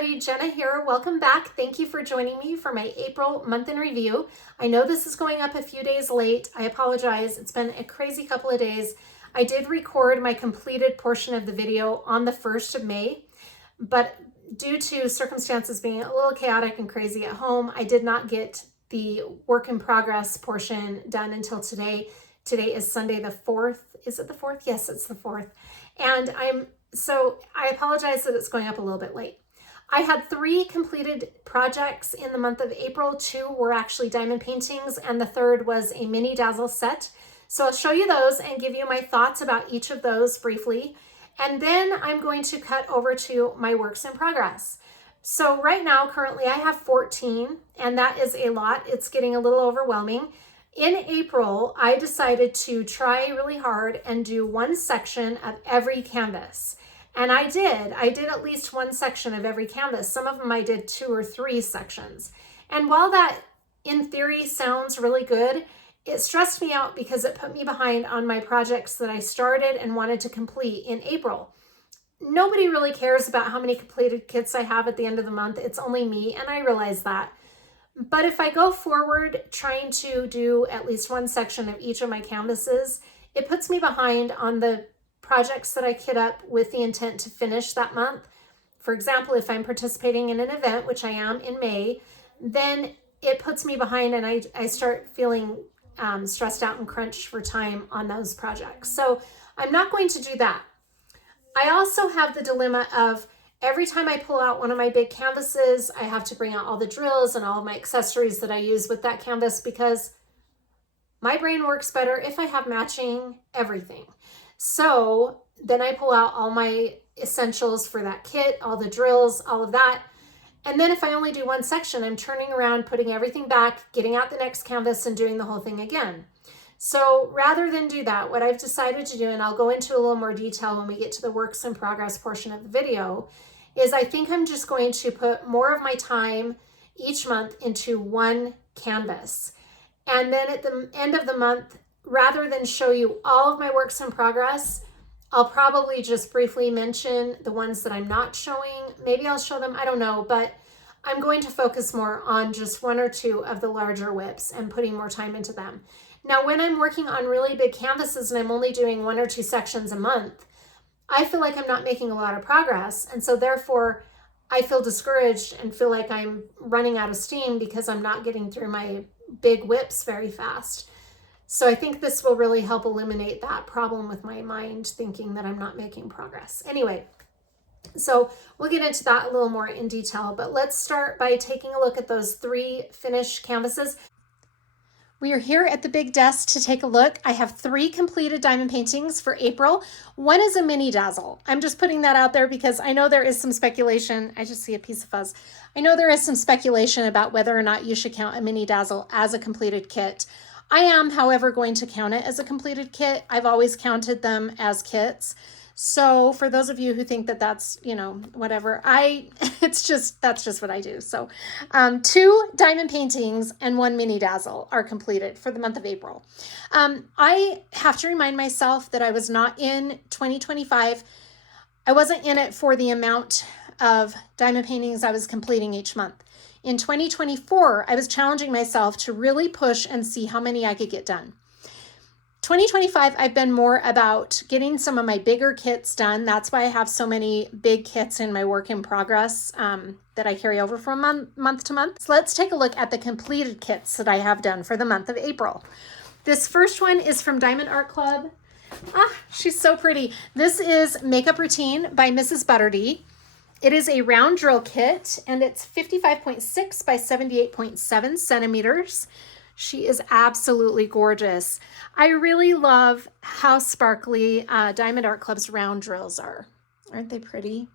everybody, Jenna here. Welcome back. Thank you for joining me for my April month in review. I know this is going up a few days late. I apologize. It's been a crazy couple of days. I did record my completed portion of the video on the 1st of May, but due to circumstances being a little chaotic and crazy at home, I did not get the work in progress portion done until today. Today is Sunday the 4th. Is it the 4th? Yes, it's the 4th. And I apologize that it's going up a little bit late. I had 3 completed projects in the month of April. 2 were actually diamond paintings, and the 3rd was a mini dazzle set. So I'll show you those and give you my thoughts about each of those briefly. And then I'm going to cut over to my works in progress. So right now, currently I have 14, and that is a lot. It's getting a little overwhelming. In April, I decided to try really hard and do one section of every canvas. And I did at least one section of every canvas. Some of them I did 2 or 3 sections. And while that in theory sounds really good, it stressed me out because it put me behind on my projects that I started and wanted to complete in April. Nobody really cares about how many completed kits I have at the end of the month. It's only me, and I realize that. But if I go forward trying to do at least one section of each of my canvases, it puts me behind on the projects that I kit up with the intent to finish that month. For example, if I'm participating in an event, which I am in May, then it puts me behind and I start feeling stressed out and crunched for time on those projects. So I'm not going to do that. I also have the dilemma of every time I pull out one of my big canvases, I have to bring out all the drills and all of my accessories that I use with that canvas because my brain works better if I have matching everything. So then I pull out all my essentials for that kit, all the drills, all of that. And then if I only do one section, I'm turning around, putting everything back, getting out the next canvas and doing the whole thing again. So rather than do that, what I've decided to do, and I'll go into a little more detail when we get to the works in progress portion of the video, is I think I'm just going to put more of my time each month into one canvas. And then at the end of the month, rather than show you all of my works in progress, I'll probably just briefly mention the ones that I'm not showing. Maybe I'll show them, I don't know, but I'm going to focus more on just 1 or 2 of the larger WIPs and putting more time into them. Now, when I'm working on really big canvases and I'm only doing 1 or 2 sections a month, I feel like I'm not making a lot of progress. And so therefore, I feel discouraged and feel like I'm running out of steam because I'm not getting through my big WIPs very fast. So I think this will really help eliminate that problem with my mind thinking that I'm not making progress. Anyway, so we'll get into that a little more in detail, but let's start by taking a look at those 3 finished canvases. We are here at the big desk to take a look. I have 3 completed diamond paintings for April. One is a mini dazzle. I'm just putting that out there because I know there is some speculation. I just see a piece of fuzz. I know there is some speculation about whether or not you should count a mini dazzle as a completed kit. I am, however, going to count it as a completed kit. I've always counted them as kits. So for those of you who think that that's, whatever, that's just what I do. So 2 diamond paintings and 1 mini dazzle are completed for the month of April. I have to remind myself that I was not in 2025. I wasn't in it for the amount of diamond paintings I was completing each month. In 2024, I was challenging myself to really push and see how many I could get done. 2025, I've been more about getting some of my bigger kits done. That's why I have so many big kits in my work in progress that I carry over from month to month. So let's take a look at the completed kits that I have done for the month of April. This first one is from Diamond Art Club. She's so pretty. This is Makeup Routine by Mrs. Butterdy. It is a round drill kit, and it's 55.6 by 78.7 centimeters. She is absolutely gorgeous. I really love how sparkly Diamond Art Club's round drills are. Aren't they pretty?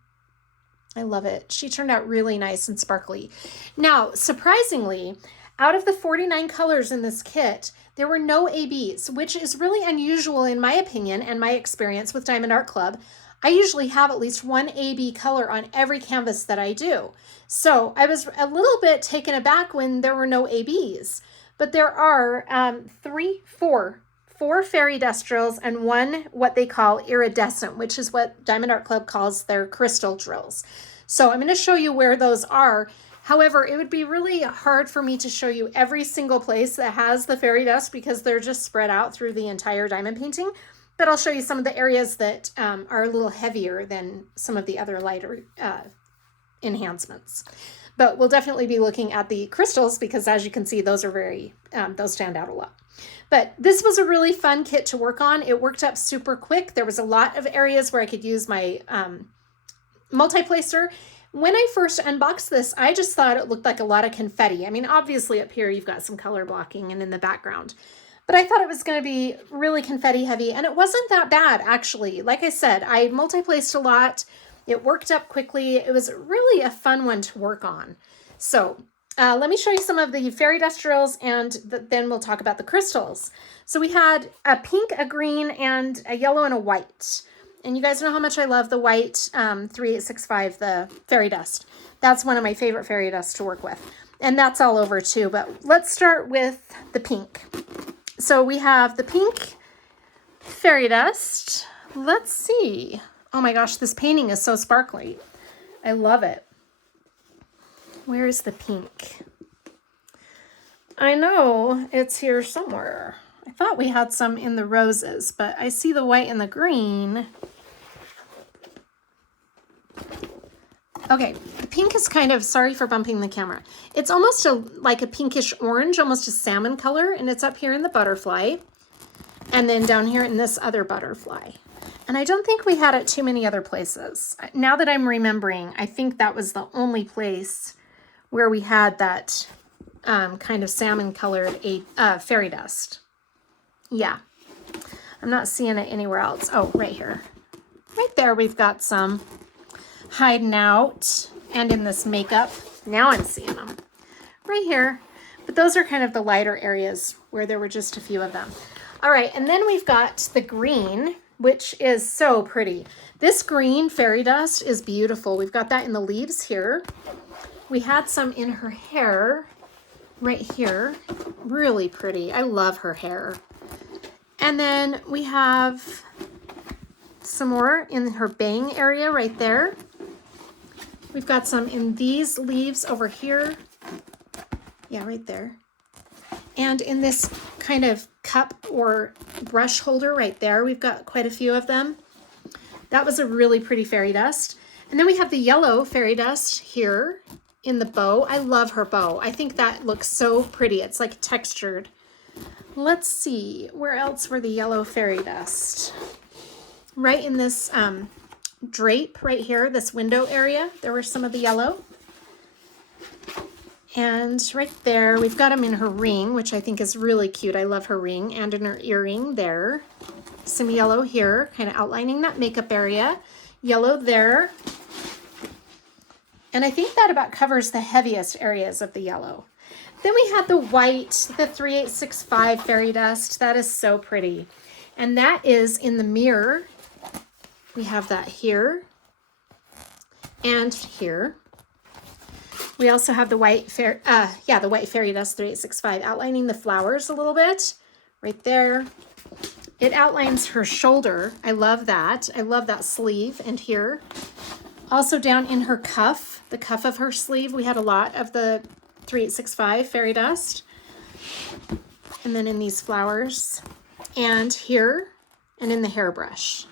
I love it. She turned out really nice and sparkly. Now, surprisingly, out of the 49 colors in this kit, there were no ABs, which is really unusual in my opinion and my experience with Diamond Art Club. I usually have at least 1 AB color on every canvas that I do. So I was a little bit taken aback when there were no ABs, but there are 4 fairy dust drills and 1 what they call iridescent, which is what Diamond Art Club calls their crystal drills. So I'm going to show you where those are. However, it would be really hard for me to show you every single place that has the fairy dust because they're just spread out through the entire diamond painting. But I'll show you some of the areas that are a little heavier than some of the other lighter enhancements. But we'll definitely be looking at the crystals because, as you can see, those are those stand out a lot. But this was a really fun kit to work on. It worked up super quick. There was a lot of areas where I could use my multi-placer. When I first unboxed this, I just thought it looked like a lot of confetti. I mean, obviously up here you've got some color blocking and in the background. But I thought it was going to be really confetti heavy, and it wasn't that bad, actually. Like I said, I multi-placed a lot. It worked up quickly. It was really a fun one to work on. So let me show you some of the fairy dust drills, and then we'll talk about the crystals. So we had a pink, a green, and a yellow, and a white. And you guys know how much I love the white 3865, the fairy dust. That's one of my favorite fairy dusts to work with. And that's all over too, but let's start with the pink. So we have the pink fairy dust. Let's see. Oh my gosh, this painting is so sparkly. I love it. Where is the pink? I know it's here somewhere. I thought we had some in the roses, but I see the white and the green. Okay, the pink is kind of, sorry for bumping the camera. It's almost like a pinkish orange, almost a salmon color, and it's up here in the butterfly. And then down here in this other butterfly. And I don't think we had it too many other places. Now that I'm remembering, I think that was the only place where we had that kind of salmon colored fairy dust. Yeah, I'm not seeing it anywhere else. Oh, right here. Right there we've got some hiding out, and in this makeup. Now I'm seeing them. Right here. But those are kind of the lighter areas where there were just a few of them. All right, and then we've got the green, which is so pretty. This green fairy dust is beautiful. We've got that in the leaves here. We had some in her hair right here. Really pretty. I love her hair. And then we have some more in her bang area right there. We've got some in these leaves over here. Yeah, right there. And in this kind of cup or brush holder right there, we've got quite a few of them. That was a really pretty fairy dust. And then we have the yellow fairy dust here in the bow. I love her bow. I think that looks so pretty. It's like textured. Let's see, where else were the yellow fairy dust? Right in this drape right here, this window area, there were some of the yellow. And right there, we've got them in her ring, which I think is really cute. I love her ring, and in her earring there. Some yellow here, kind of outlining that makeup area. Yellow there. And I think that about covers the heaviest areas of the yellow. Then we had the white, the 3865 fairy dust. That is so pretty. And that is in the mirror. We have that here and here. We also have the white the white fairy dust 3865 outlining the flowers a little bit right there. It outlines her shoulder. I love that. I love that sleeve. And here, also down in her cuff, the cuff of her sleeve, we had a lot of the 3865 fairy dust. And then in these flowers, and here, and in the hairbrush.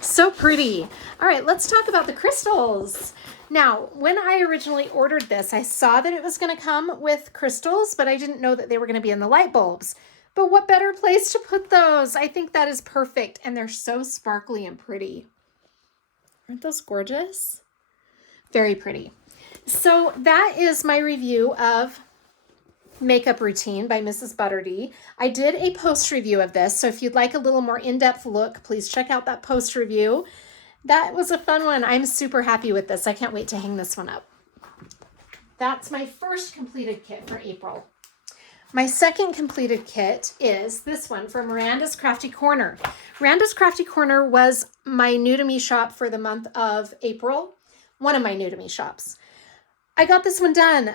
So pretty. All right, let's talk about the crystals. Now, when I originally ordered this, I saw that it was going to come with crystals, but I didn't know that they were going to be in the light bulbs. But what better place to put those? I think that is perfect, and they're so sparkly and pretty. Aren't those gorgeous? Very pretty. So that is my review of Makeup Routine by Mrs. Butterdy. I did a post review of this, so if you'd like a little more in-depth look, please check out that post review. That was a fun one. I'm super happy with this. I can't wait to hang this one up. That's my first completed kit for April. My second completed kit is this one from Miranda's Crafty Corner. Miranda's Crafty Corner was my new to me shop for the month of April. One of my new to me shops. I got this one done.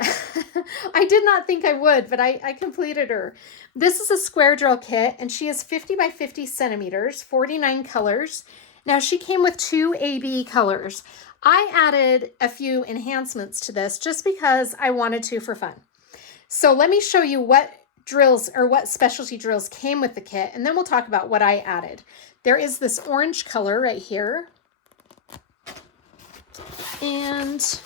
I did not think I would, but I completed her. This is a square drill kit, and she is 50 by 50 centimeters, 49 colors. Now, she came with 2 AB colors. I added a few enhancements to this just because I wanted to for fun. So let me show you what drills or what specialty drills came with the kit, and then we'll talk about what I added. There is this orange color right here. And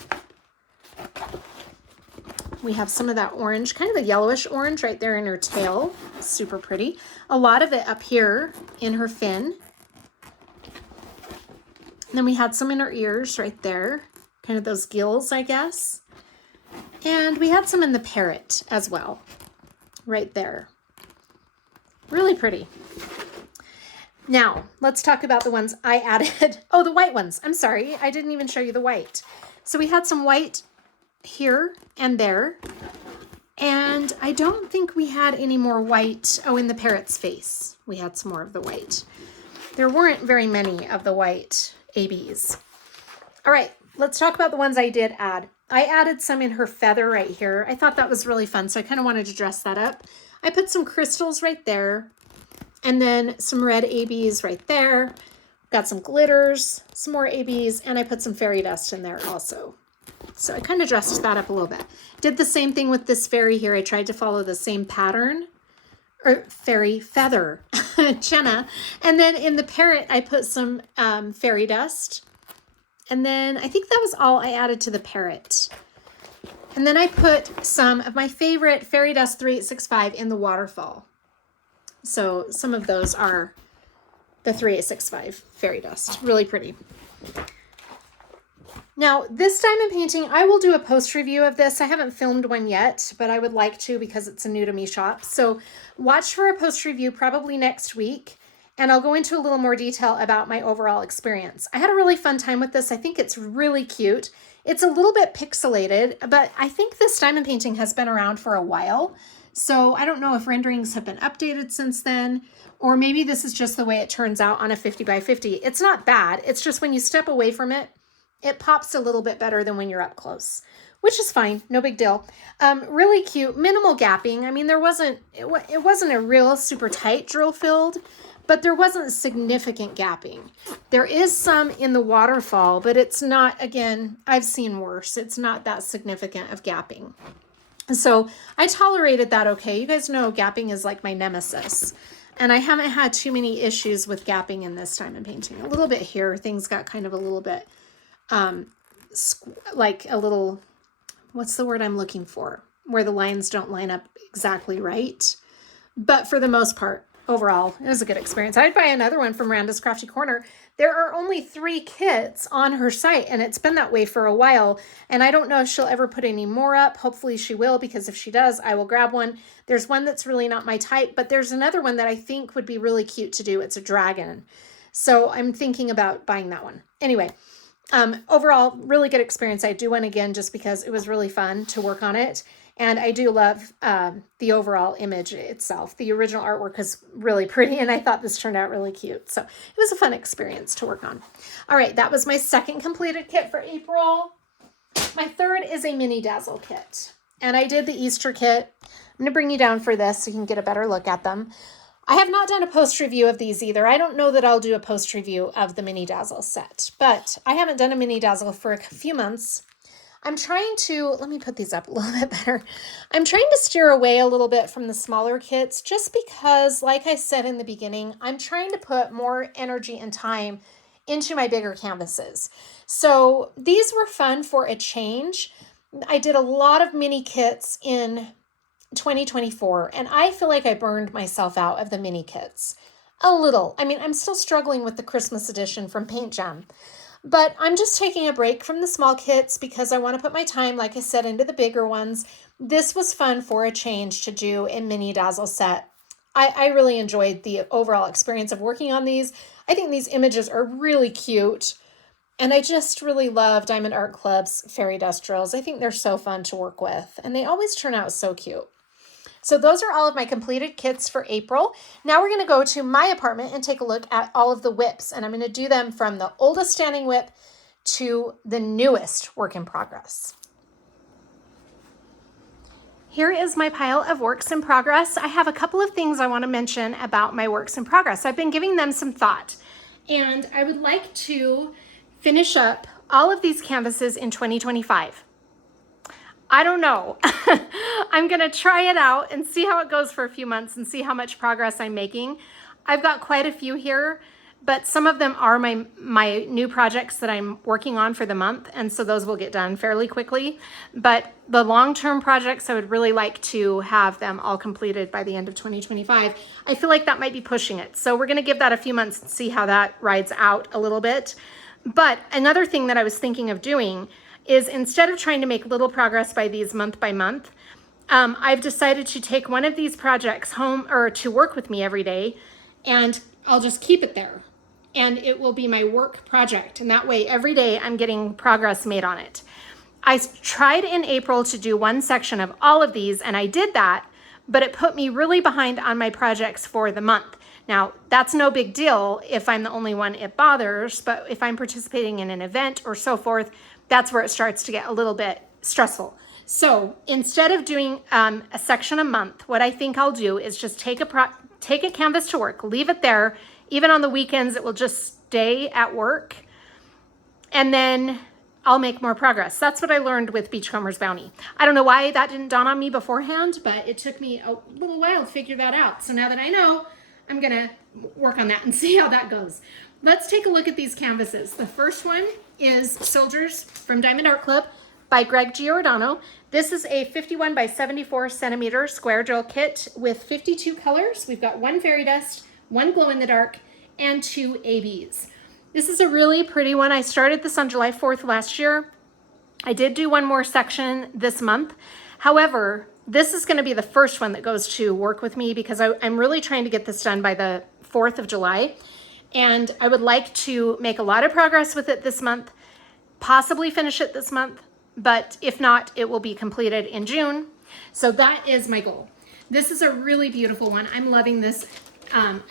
we have some of that orange, kind of a yellowish orange right there in her tail. Super pretty. A lot of it up here in her fin. And then we had some in her ears right there, kind of those gills, I guess. And we had some in the parrot as well, right there. Really pretty. Now, let's talk about the ones I added. Oh, the white ones. I'm sorry, I didn't even show you the white. So we had some white here and there. And I don't think we had any more white. Oh, in the parrot's face, we had some more of the white. There weren't very many of the white ABs. All right, let's talk about the ones I did add. I added some in her feather right here. I thought that was really fun, so I kind of wanted to dress that up. I put some crystals right there, and then some red ABs right there. Got some glitters, some more ABs, and I put some fairy dust in there also. So I kind of dressed that up a little bit. Did the same thing with this fairy here. I tried to follow the same pattern, or fairy feather, Jenna. And then in the parrot, I put some fairy dust. And then I think that was all I added to the parrot. And then I put some of my favorite Fairy Dust 3865 in the waterfall. So some of those are the 3865 Fairy Dust. Really pretty. Now, this diamond painting, I will do a post review of this. I haven't filmed one yet, but I would like to because it's a new to me shop. So watch for a post review probably next week. And I'll go into a little more detail about my overall experience. I had a really fun time with this. I think it's really cute. It's a little bit pixelated, but I think this diamond painting has been around for a while. So I don't know if renderings have been updated since then, or maybe this is just the way it turns out on a 50 by 50. It's not bad. It's just when you step away from it, it pops a little bit better than when you're up close, which is fine. No big deal. Really cute, minimal gapping. I mean, it wasn't a real super tight drill filled, but there wasn't significant gapping. There is some in the waterfall, but it's not, again, I've seen worse. It's not that significant of gapping. So I tolerated that okay. You guys know gapping is like my nemesis. And I haven't had too many issues with gapping in this diamond painting. A little bit here, things got kind of a little bit, like a little, what's the word I'm looking for? Where the lines don't line up exactly right. But for the most part, overall, it was a good experience. I'd buy another one from Randa's Crafty Corner. There are only 3 kits on her site, and it's been that way for a while. And I don't know if she'll ever put any more up. Hopefully she will, because if she does, I will grab one. There's one that's really not my type, but there's another one that I think would be really cute to do. It's a dragon. So I'm thinking about buying that one. Anyway, overall, really good experience. I do one again just because it was really fun to work on it. And I do love the overall image itself. The original artwork is really pretty, and I thought this turned out really cute. So it was a fun experience to work on. All right, that was my second completed kit for April. My third is a mini dazzle kit. And I did the Easter kit. I'm going to bring you down for this so you can get a better look at them. I have not done a post review of these either. I don't know that I'll do a post review of the mini dazzle set, but I haven't done a mini dazzle for a few months. I'm trying to, let me put these up a little bit better. I'm trying to steer away a little bit from the smaller kits just because, like I said in the beginning, I'm trying to put more energy and time into my bigger canvases. So these were fun for a change. I did a lot of mini kits in 2024, and I feel like I burned myself out of the mini kits a little. I mean, I'm still struggling with the Christmas edition from Paintgem. But I'm just taking a break from the small kits because I want to put my time, like I said, into the bigger ones. This was fun for a change to do a mini dazzle set. I really enjoyed the overall experience of working on these. I think these images are really cute. And I just really love Diamond Art Club's fairy dust drills. I think they're so fun to work with. And they always turn out so cute. So those are all of my completed kits for April. Now we're going to go to my apartment and take a look at all of the WIPs. And I'm going to do them from the oldest standing WIP to the newest work in progress. Here is my pile of works in progress. I have a couple of things I want to mention about my works in progress. I've been giving them some thought, and I would like to finish up all of these canvases in 2025. I don't know. I'm gonna try it out and see how it goes for a few months and see how much progress I'm making. I've got quite a few here, but some of them are my new projects that I'm working on for the month, and so those will get done fairly quickly. But the long-term projects, I would really like to have them all completed by the end of 2025. I feel like that might be pushing it. So we're gonna give that a few months and see how that rides out a little bit. But another thing that I was thinking of doing is, instead of trying to make little progress by these month by month, I've decided to take one of these projects home or to work with me every day, and I'll just keep it there. And it will be my work project. And that way, every day I'm getting progress made on it. I tried in April to do one section of all of these, and I did that, but it put me really behind on my projects for the month. Now, that's no big deal if I'm the only one it bothers, but if I'm participating in an event or so forth, that's where it starts to get a little bit stressful. So instead of doing a section a month, what I think I'll do is just take a canvas to work, leave it there. Even on the weekends, it will just stay at work, and then I'll make more progress. That's what I learned with Beachcomber's Bounty. I don't know why that didn't dawn on me beforehand, but it took me a little while to figure that out. So now that I know, I'm gonna work on that and see how that goes. Let's take a look at these canvases. The first one is Soldiers from Diamond Art Club by Gordono. This is a 51 by 74 centimeter square drill kit with 52 colors. We've got 1 fairy dust, 1 glow in the dark, and 2 ABs. This is a really pretty one. I started this on July 4th last year. I did do one more section this month. However, this is going to be the first one that goes to work with me because I'm really trying to get this done by the 4th of July. And I would like to make a lot of progress with it this month, possibly finish it this month, but if not, it will be completed in June. So that is my goal. This is a really beautiful one. I'm loving this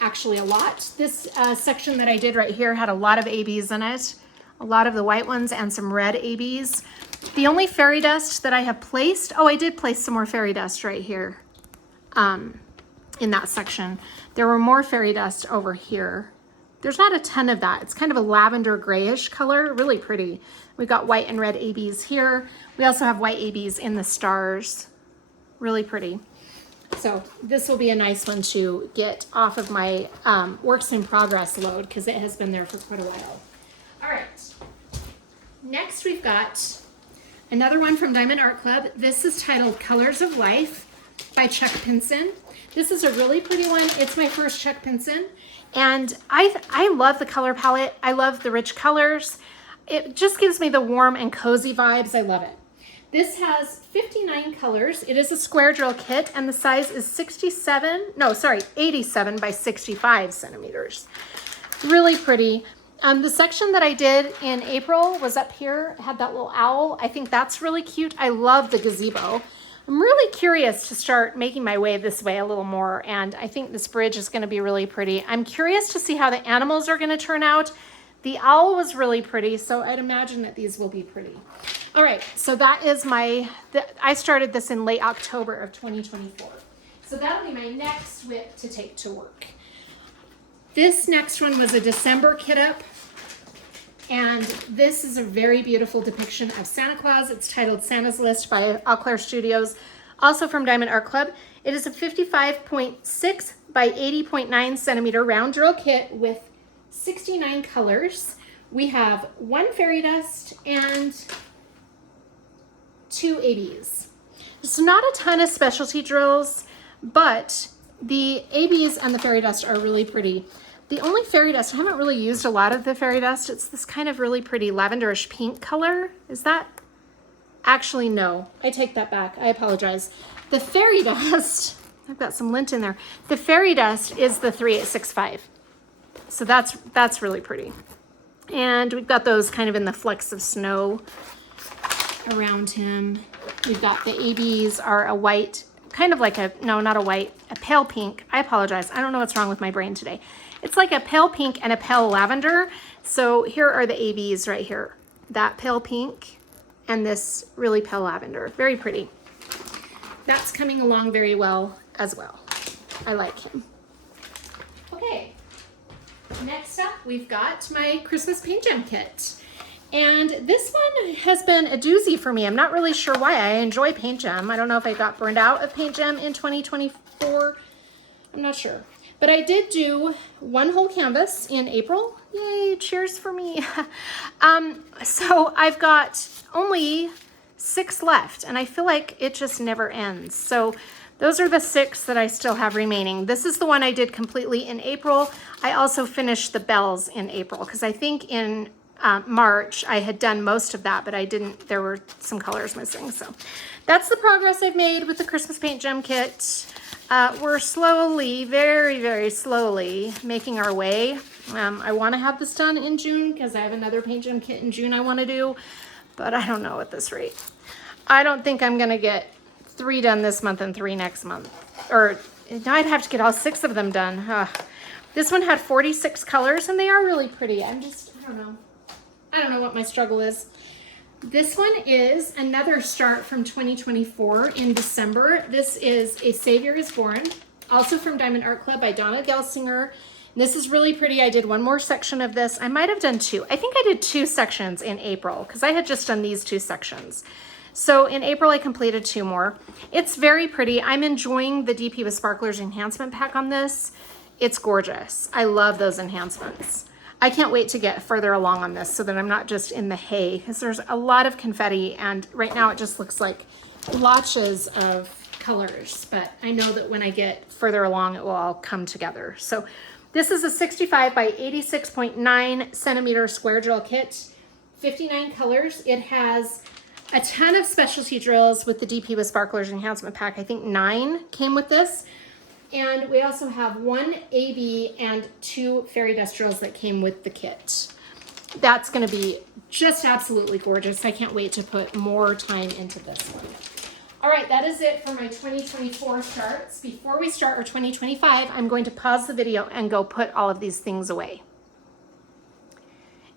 actually a lot. This section that I did right here had a lot of ABs in it, a lot of the white ones and some red ABs. The only fairy dust that I have placed, oh, I did place some more fairy dust right here in that section. There were more fairy dust over here. There's not a ton of that. It's kind of a lavender grayish color, really pretty. We've got white and red ABs here. We also have white ABs in the stars, really pretty. So this will be a nice one to get off of my works in progress load because it has been there for quite a while. All right, next we've got another one from Diamond Art Club. This is titled Colors of Life by Chuck Pinson. This is a really pretty one. It's my first Chuck Pinson. And I love the color palette. I love the rich colors. It just gives me the warm and cozy vibes. I love it. This has 59 colors. It is a square drill kit, and the size is 87 by 65 centimeters. Really pretty. The section that I did in April was up here. It had that little owl. I think that's really cute. I love the gazebo. I'm really curious to start making my way this way a little more, and I think this bridge is going to be really pretty. I'm curious to see how the animals are going to turn out. The owl was really pretty, so I'd imagine that these will be pretty. All right, so that is I started this in late October of 2024. So that'll be my next WIP to take to work. This next one was a December kit up. And this is a very beautiful depiction of Santa Claus. It's titled Santa's List by Alclair Studios, also from Diamond Art Club. It is a 55.6 by 80.9 centimeter round drill kit with 69 colors. We have 1 fairy dust and 2 ABs. It's not a ton of specialty drills, but the ABs and the fairy dust are really pretty. The only fairy dust, I haven't really used a lot of the fairy dust. It's this kind of really pretty lavenderish pink color. Is that? Actually, no. I take that back. I apologize. The fairy dust, I've got some lint in there. The fairy dust is the 3865. So that's really pretty. And we've got those kind of in the flecks of snow around him. We've got the ABs are a white, kind of like a, no, not a white, a pale pink. I apologize. I don't know what's wrong with my brain today. It's like a pale pink and a pale lavender. So here are the ABs right here. That pale pink and this really pale lavender. Very pretty. That's coming along very well as well. I like him. Okay. Next up, we've got my Christmas Paintgem kit. And this one has been a doozy for me. I'm not really sure why. I enjoy Paintgem. I don't know if I got burned out of Paintgem in 2024. I'm not sure. But I did do one whole canvas in April. Yay, cheers for me. So I've got only 6 left, and I feel like it just never ends. So those are the 6 that I still have remaining. This is the one I did completely in April. I also finished the bells in April, because I think in March I had done most of that, but I didn't, there were some colors missing. So that's the progress I've made with the Christmas Paintgem kit. We're slowly, very, very slowly making our way. I want to have this done in June because I have another Paintgem kit in June I want to do, but I don't know at this rate. I don't think I'm going to get 3 done this month and 3 next month. Or I'd have to get all 6 of them done. This one had 46 colors and they are really pretty. I don't know. I don't know what my struggle is. This one is another start from 2024 in December. This is A Savior is Born, also from Diamond Art Club by Donna Gelsinger. This is really pretty. I did one more section of this. I might have done 2. I think I did 2 sections in April because I had just done these 2 sections. So in April, I completed 2 more. It's very pretty. I'm enjoying the DP with Sparklers enhancement pack on this. It's gorgeous. I love those enhancements. I can't wait to get further along on this so that I'm not just in the hay, because there's a lot of confetti and right now it just looks like blotches of colors, but I know that when I get further along it will all come together. So this is a 65 by 86.9 centimeter square drill kit, 59 colors. It has a ton of specialty drills with the DP with Sparklers enhancement pack. I think 9 came with this. And we also have 1 AB and 2 fairy dust drills that came with the kit. That's going to be just absolutely gorgeous. I can't wait to put more time into this one. All right, that is it for my 2024 starts. Before we start our 2025, I'm going to pause the video and go put all of these things away.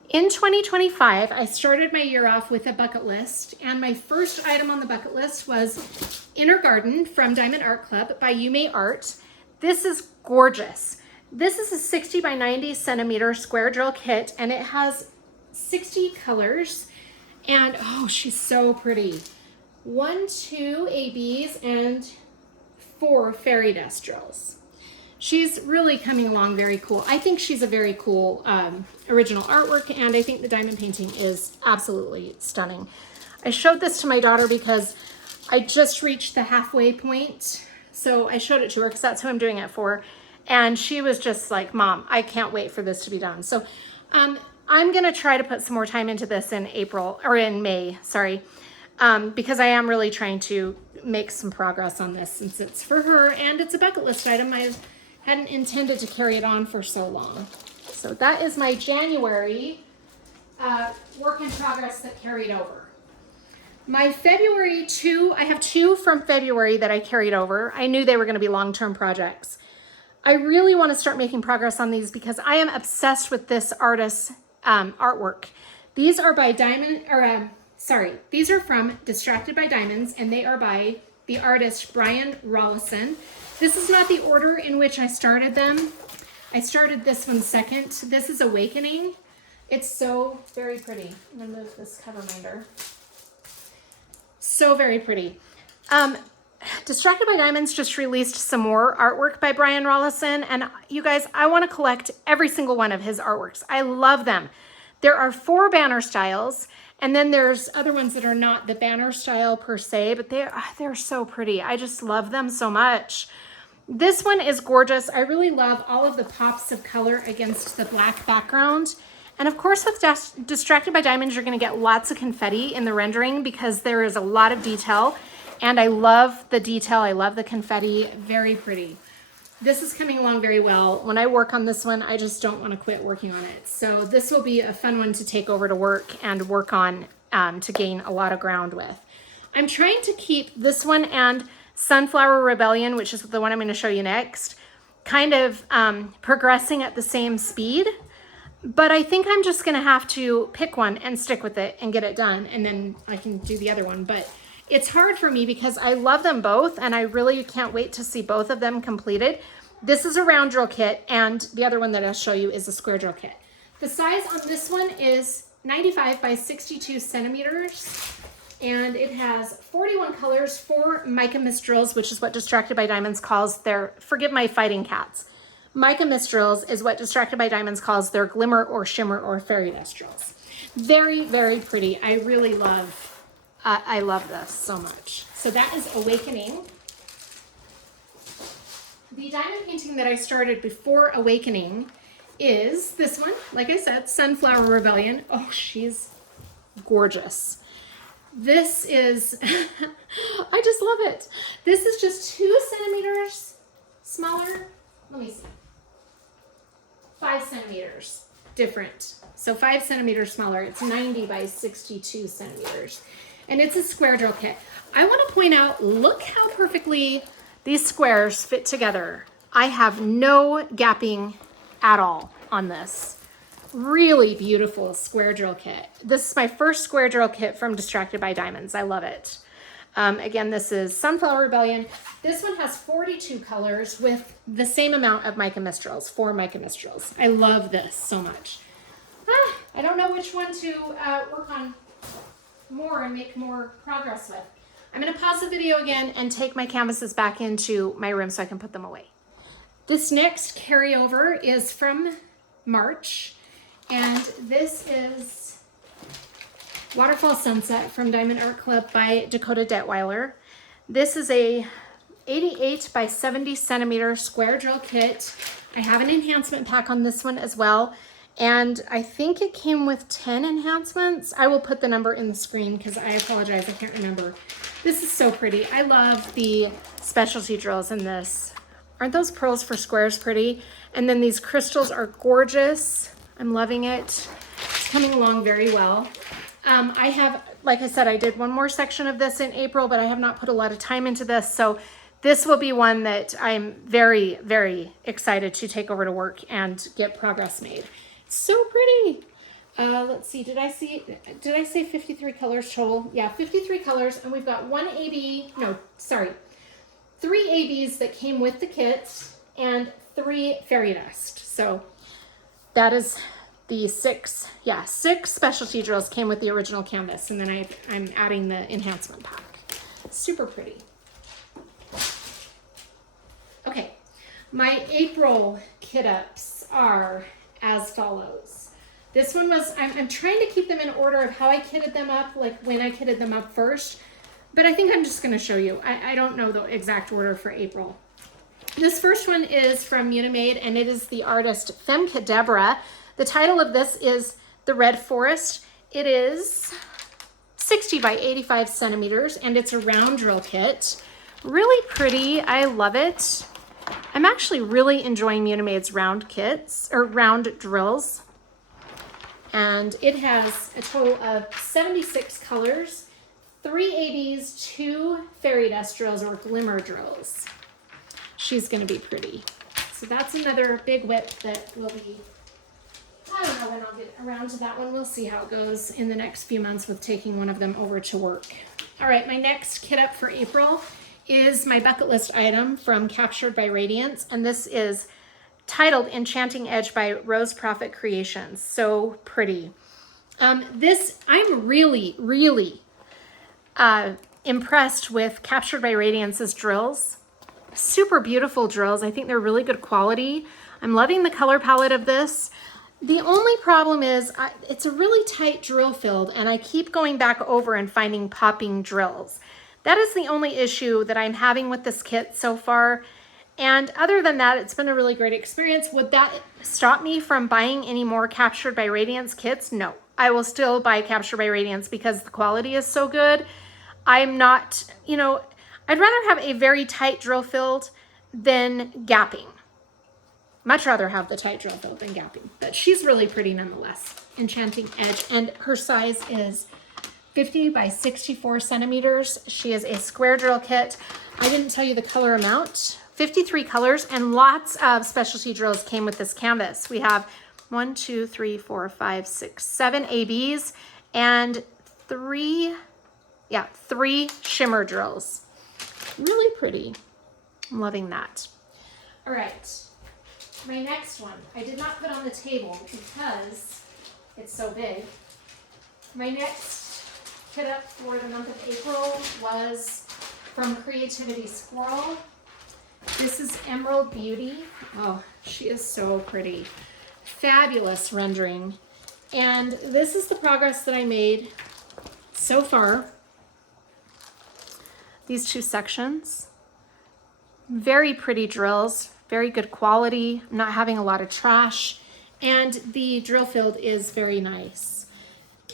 In 2025, I started my year off with a bucket list, and my first item on the bucket list was Inner Garden from Diamond Art Club by Yume Art. This is gorgeous. This is a 60 by 90 centimeter square drill kit, and it has 60 colors, and oh, she's so pretty. 1, 2 ABs and 4 fairy dust drills. She's really coming along very cool. I think she's a very cool original artwork, and I think the diamond painting is absolutely stunning. I showed this to my daughter because I just reached the halfway point. So I showed it to her because that's who I'm doing it for. And she was just like, Mom, I can't wait for this to be done. So I'm going to try to put some more time into this in April, or in May, sorry, because I am really trying to make some progress on this since it's for her and it's a bucket list item. I hadn't intended to carry it on for so long. So that is my January work in progress that carried over. My February 2, I have 2 from February that I carried over. I knew they were going to be long-term projects. I really want to start making progress on these because I am obsessed with this artist's artwork. These are by these are from Distracted by Diamonds, and they are by the artist Brian Rollison. This is not the order in which I started them. I started this one second. This is Awakening. It's so very pretty. I'm going to move this cover minder. So very pretty. Distracted by Diamonds just released some more artwork by Brian Rollison, and you guys, I want to collect every single one of his artworks. I love them. There are 4 banner styles, and then there's other ones that are not the banner style per se, but they're so pretty. I just love them so much. This one is gorgeous. I really love all of the pops of color against the black background. And of course, with Distracted by Diamonds, you're going to get lots of confetti in the rendering because there is a lot of detail. And I love the detail. I love the confetti. Very pretty. This is coming along very well. When I work on this one, I just don't want to quit working on it. So this will be a fun one to take over to work and work on to gain a lot of ground with. I'm trying to keep this one and Sunflower Rebellion, which is the one I'm going to show you next, kind of progressing at the same speed. But I think I'm just going to have to pick one and stick with it and get it done. And then I can do the other one. But it's hard for me because I love them both. And I really can't wait to see both of them completed. This is a round drill kit. And the other one that I'll show you is a square drill kit. The size on this one is 95 by 62 centimeters. And it has 41 colors, 4 mica mist drills, which is what Distracted by Diamonds calls their, forgive my fighting cats. Mica mist drills is what Distracted by Diamonds calls their glimmer or shimmer or fairy dust drills. Very, very pretty. I really love, I love this so much. So that is Awakening. The diamond painting that I started before Awakening is this one. Like I said, Sunflower Rebellion. Oh, she's gorgeous. This is, I just love it. This is just 2 centimeters smaller. Let me see. 5 centimeters different. So 5 centimeters smaller. It's 90 by 62 centimeters. And it's a square drill kit. I want to point out, look how perfectly these squares fit together. I have no gapping at all on this. Really beautiful square drill kit. This is my first square drill kit from Distracted by Diamonds. I love it. Again, this is Sunflower Rebellion. This one has 42 colors with the same amount of mica mist drills, 4 mica mist drills. I love this so much. I don't know which one to work on more and make more progress with. I'm going to pause the video again and take my canvases back into my room so I can put them away. This next carryover is from March. And this is Waterfall Sunset from Diamond Art Club by Dakota Detweiler. This is a 88 by 70 centimeter square drill kit. I have an enhancement pack on this one as well. And I think it came with 10 enhancements. I will put the number in the screen because I apologize, I can't remember. This is so pretty. I love the specialty drills in this. Aren't those pearls for squares pretty? And then these crystals are gorgeous. I'm loving it. It's coming along very well. I have, like I said, I did one more section of this in April, but I have not put a lot of time into this. So this will be one that I'm very, very excited to take over to work and get progress made. It's so pretty. Let's see, did I say 53 colors total? Yeah, 53 colors. And we've got 3 ABs that came with the kit and 3 fairy dust. So that is the 6 specialty drills came with the original canvas, and then I'm adding the enhancement pack. Super pretty. Okay, my April kit ups are as follows. This one was, I'm trying to keep them in order of how I kitted them up, like when I kitted them up first, but I think I'm just gonna show you. I don't know the exact order for April. This first one is from Munimade, and it is the artist Femke Deborah. The title of this is The Red Forest. It is 60 by 85 centimeters, and it's a round drill kit. Really pretty. I love it. I'm actually really enjoying Munimade's round kits, or round drills. And it has a total of 76 colors, 3 ABs, 2 fairy dust drills or glimmer drills. She's going to be pretty. So that's another big whip that will be, I don't know when I'll get around to that one. We'll see how it goes in the next few months with taking one of them over to work. All right, my next kit up for April is my bucket list item from Captured by Radiance. And this is titled Enchanting Edge by Rose Prophet Creations. So pretty. I'm really, really impressed with Captured by Radiance's drills. Super beautiful drills. I think they're really good quality. I'm loving the color palette of this. The only problem is it's a really tight drill field, and I keep going back over and finding popping drills. That is the only issue that I'm having with this kit so far. And other than that, it's been a really great experience. Would that stop me from buying any more Captured by Radiance kits? No, I will still buy Captured by Radiance because the quality is so good. I'm not, I'd rather have a very tight drill field than gapping. Much rather have the tight drill field than gapping, but she's really pretty nonetheless. Enchanting Edge, and her size is 50 by 64 centimeters. She is a square drill kit. I didn't tell you the color amount. 53 colors, and lots of specialty drills came with this canvas. We have 1, 2, 3, 4, 5, 6, 7 ABs and 3 shimmer drills. Really pretty. I'm loving that. All right, my next one I did not put on the table because it's so big. My next kit up for the month of April was from Creativity Squirrel. This is Emerald Beauty. Oh, she is so pretty. Fabulous rendering. And this is the progress that I made so far. These two sections. Very pretty drills, very good quality. I'm not having a lot of trash. And the drill field is very nice.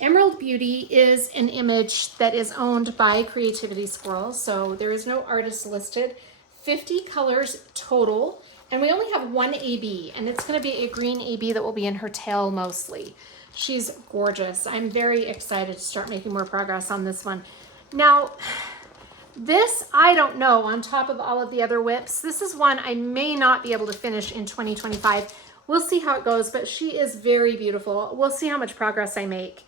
Emerald Beauty is an image that is owned by Creativity Squirrel, so there is no artist listed. 50 colors total, and we only have one AB, and it's going to be a green AB that will be in her tail mostly. She's gorgeous. I'm very excited to start making more progress on this one. Now, this, I don't know, on top of all of the other WIPs, this is one I may not be able to finish in 2025. We'll see how it goes, but she is very beautiful. We'll see how much progress I make.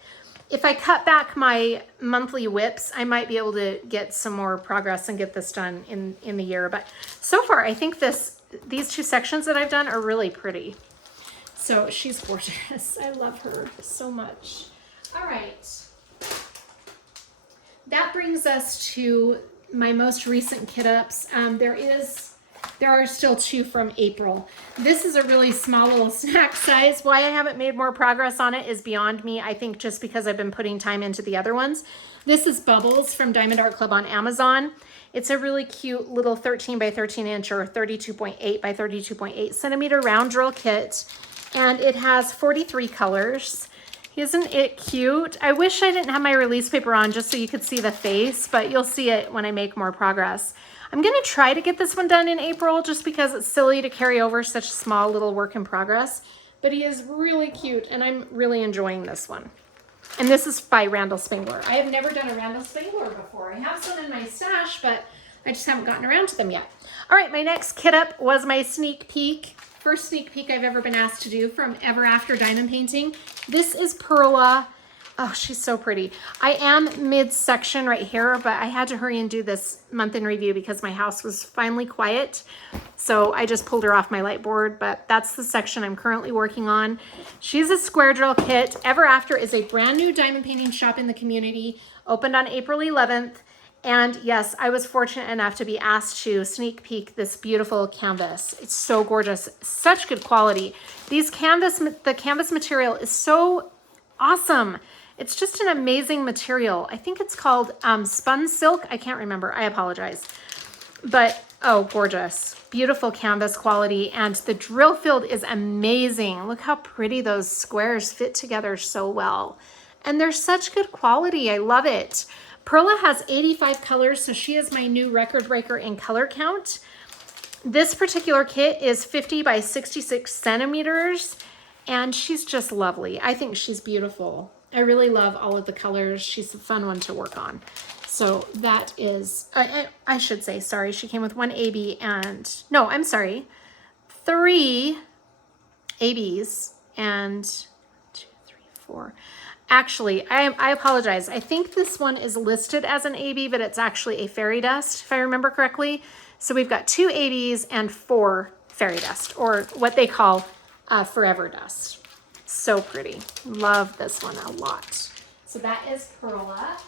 If I cut back my monthly WIPs, I might be able to get some more progress and get this done in the year. But so far, I think these two sections that I've done are really pretty. So she's gorgeous. I love her so much. All right. That brings us to my most recent kit ups. There are still two from April. This is a really small little snack size. Why I haven't made more progress on it is beyond me. I think just because I've been putting time into the other ones. This is Bubbles from Diamond Art Club on Amazon. It's a really cute little 13 by 13 inch or 32.8 by 32.8 centimeter round drill kit. And it has 43 colors. Isn't it cute? I wish I didn't have my release paper on just so you could see the face, but you'll see it when I make more progress. I'm going to try to get this one done in April just because it's silly to carry over such a small little work in progress, but he is really cute and I'm really enjoying this one. And this is by Randa Spangler. I have never done a Randa Spangler before. I have some in my stash, but I just haven't gotten around to them yet. All right, my next kit up was my sneak peek. First sneak peek I've ever been asked to do from Ever After Diamond Painting. This is Pearla. Oh, she's so pretty. I am mid-section right here, but I had to hurry and do this month in review because my house was finally quiet. So I just pulled her off my light board, but that's the section I'm currently working on. She's a square drill kit. Ever After is a brand new diamond painting shop in the community, opened on April 11th. And yes, I was fortunate enough to be asked to sneak peek this beautiful canvas. It's so gorgeous, such good quality. The canvas material is so awesome. It's just an amazing material. I think it's called spun silk. I can't remember. I apologize. But, oh, gorgeous. Beautiful canvas quality. And the drill field is amazing. Look how pretty those squares fit together so well. And they're such good quality. I love it. Pearla has 85 colors, so she is my new record breaker in color count. This particular kit is 50 by 66 centimeters, and she's just lovely. I think she's beautiful. I really love all of the colors. She's a fun one to work on. So that is, I should say, sorry, she came with one AB and, no, I'm sorry, 3 ABs and 2, 3, 4. Actually, I apologize. I think this one is listed as an AB, but it's actually a fairy dust, if I remember correctly. So we've got 2 ABs and 4 fairy dust, or what they call forever dust. So pretty. Love this one a lot. So that is Pearla.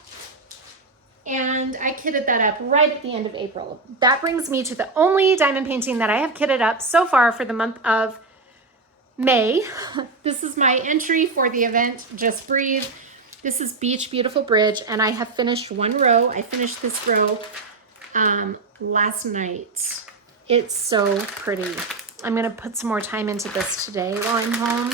And I kitted that up right at the end of April. That brings me to the only diamond painting that I have kitted up so far for the month of May. This is my entry for the event, Just Breathe. This is Beach Beautiful Bridge, and I have finished one row. I finished this row last night. It's so pretty. I'm going to put some more time into this today while I'm home.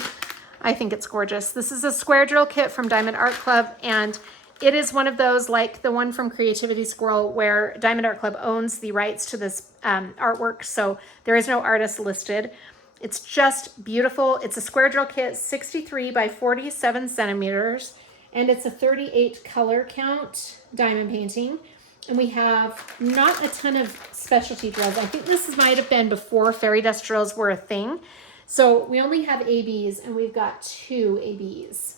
I think it's gorgeous. This is a square drill kit from Diamond Art Club, and it is one of those like the one from Creativity Squirrel where Diamond Art Club owns the rights to this artwork, so there is no artist listed. It's just beautiful. It's a square drill kit, 63 by 47 centimeters, and it's a 38 color count diamond painting. And we have not a ton of specialty drills. I think this might have been before fairy dust drills were a thing. So we only have ABs, and we've got 2 ABs.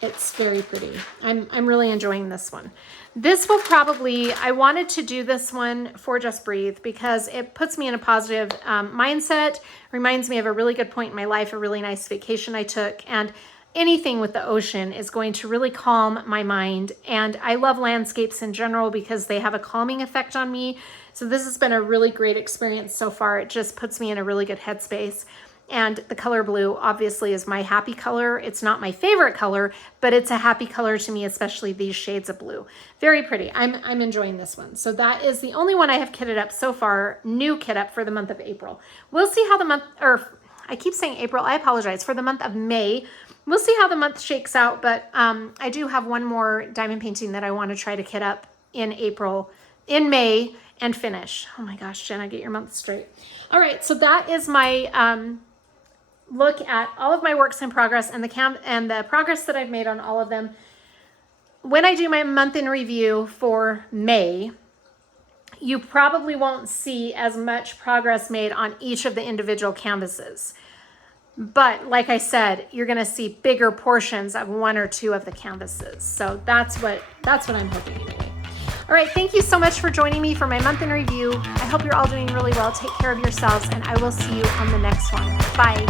It's very pretty. I'm really enjoying this one. This will probably, I wanted to do this one for Just Breathe because it puts me in a positive mindset, reminds me of a really good point in my life, a really nice vacation I took. And anything with the ocean is going to really calm my mind. And I love landscapes in general because they have a calming effect on me. So this has been a really great experience so far. It just puts me in a really good headspace. And the color blue obviously is my happy color. It's not my favorite color, but it's a happy color to me, especially these shades of blue. Very pretty. I'm enjoying this one. So that is the only one I have kitted up so far, new kit up for the month of April. We'll see how the month, or I keep saying April, I apologize, for the month of May. We'll see how the month shakes out, but I do have one more diamond painting that I want to try to kit up in May, and finish. Oh my gosh, Jenna, get your month straight. All right, so that is my look at all of my works in progress and the progress that I've made on all of them. When I do my month in review for May, you probably won't see as much progress made on each of the individual canvases. But like I said, you're going to see bigger portions of one or two of the canvases. So that's what I'm hoping anyway. All right, thank you so much for joining me for my month in review. I hope you're all doing really well. Take care of yourselves, and I will see you on the next one. Bye.